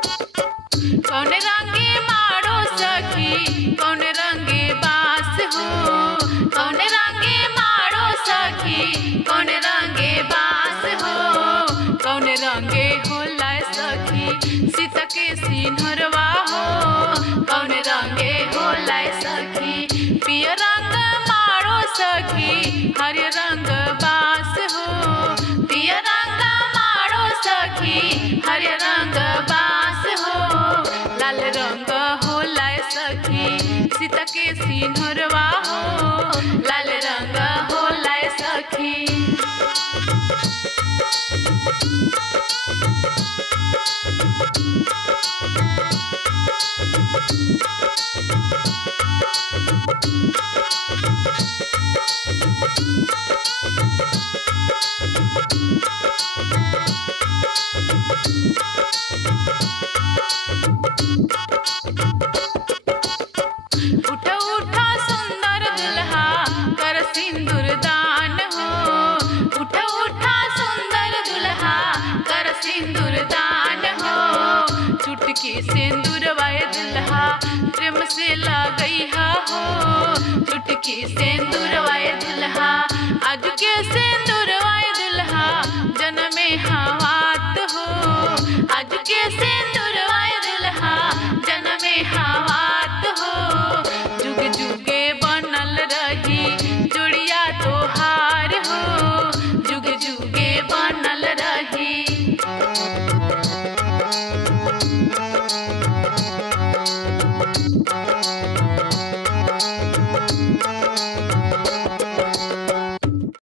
कौन रंगे मारो सखी कौन रंगे बास हो, कौन रंगे मारो सखी कौन रंगे बास हो, कौन रंगे होला सखी सीता के सिंहरवा हो, कौन रंगे होला सखी पिय रंग मारो सखी हरे रंग बास हो, पिय रंग मारो सखी हरे रंग बास हो, लाल रंग होला सखी सीता के सिंहरवा हो, लाल रंग होला सखी। उठा उठा सुंदर दुल्हा कर सिंदूर दान हो, उठा उठा सुंदर दुल्हा कर सिंदूर दान हो, चुटकी सिंदूर वाए दुल्हा प्रेम से लगैहा हो, चुटकी सिंदूर वाए दुल्हा आज के सिंदूर वाए दुल्हा जन्मे हवात हो, आज के सिंदूर वाए दुल्हा जन्मे हवात